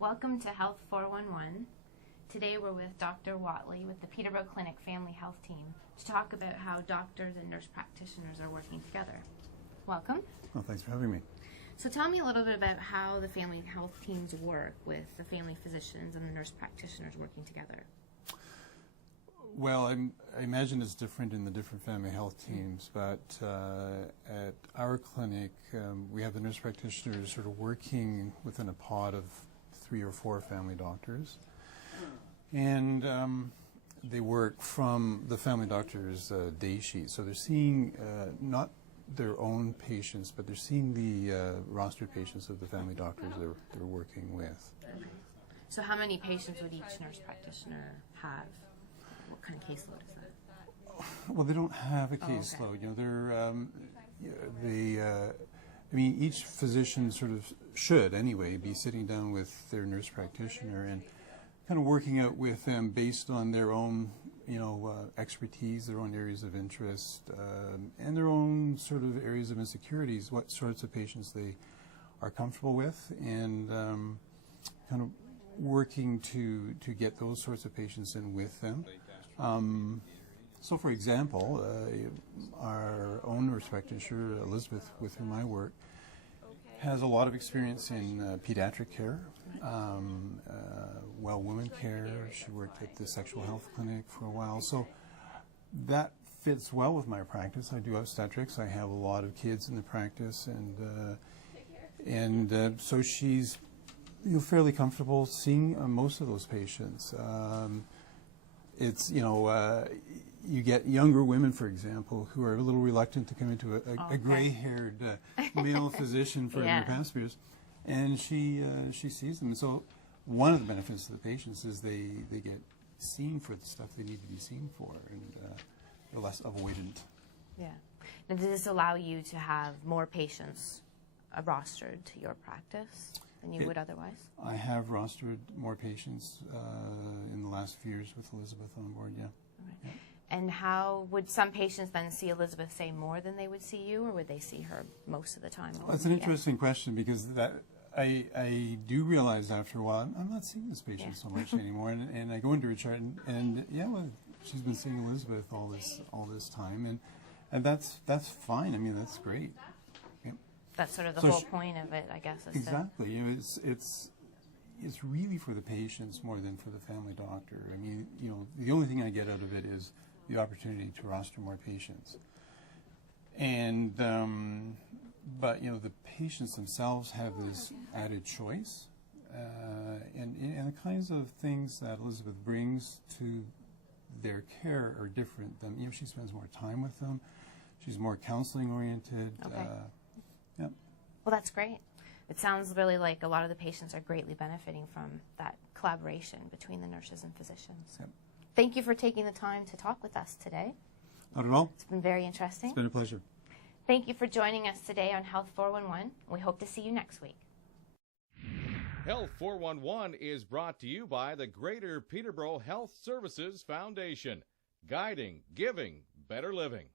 Welcome to Health 411. Today we're with Dr. Watley with the Peterborough Clinic Family Health Team to talk about how doctors and nurse practitioners are working together. Welcome. Well, thanks for having me. So tell me a little bit about how the family health teams work with the family physicians and the nurse practitioners working together. Well, I imagine it's different in the different family health teams, but at our clinic, we have the nurse practitioners sort of working within a pod of 3 or 4 family doctors. And they work from the family doctor's day sheet. So they're seeing not their own patients, but they're seeing the rostered patients of the family doctors they're working with. Okay. So how many patients would each nurse practitioner have? What kind of caseload is that? Well, they don't have a caseload. Okay. You know, I mean, each physician sort of should anyway be sitting down with their nurse practitioner and kind of working out with them based on their own, expertise, their own areas of interest, and their own sort of areas of insecurities, what sorts of patients they are comfortable with, and kind of working to get those sorts of patients in with them. So, for example, our own nurse practitioner, Elizabeth, with whom I work, has a lot of experience in pediatric care, well woman care. She worked at the sexual health clinic for a while. So that fits well with my practice. I do obstetrics. I have a lot of kids in the practice, and so she's fairly comfortable seeing most of those patients. It's, you get younger women, for example, who are a little reluctant to come into a gray-haired male physician for their paspers, and she sees them. And so one of the benefits to the patients is they get seen for the stuff they need to be seen for, and they're less avoidant. Yeah. Now, does this allow you to have more patients rostered to your practice than you would otherwise? I have rostered more patients in the last few years with Elizabeth on board, yeah. Right. Yeah. And how would some patients then see Elizabeth, say, more than they would see you, or would they see her most of the time? Well, that's an interesting question, because I do realize after a while I'm not seeing this patient so much anymore, and I go into her chart and well, she's been seeing Elizabeth all this time, and that's fine. I mean, that's great. Yeah. That's sort of the whole point of it, I guess. Exactly. It's really for the patients more than for the family doctor. I mean, the only thing I get out of it is the opportunity to roster more patients. And but the patients themselves have this added choice, and the kinds of things that Elizabeth brings to their care are different than, she spends more time with them. She's more counseling oriented. Okay. Yep. Well, that's great. It sounds really like a lot of the patients are greatly benefiting from that collaboration between the nurses and physicians. Yep. Thank you for taking the time to talk with us today. Not at all. It's been very interesting. It's been a pleasure. Thank you for joining us today on Health 411. We hope to see you next week. Health 411 is brought to you by the Greater Peterborough Health Services Foundation, guiding, giving, better living.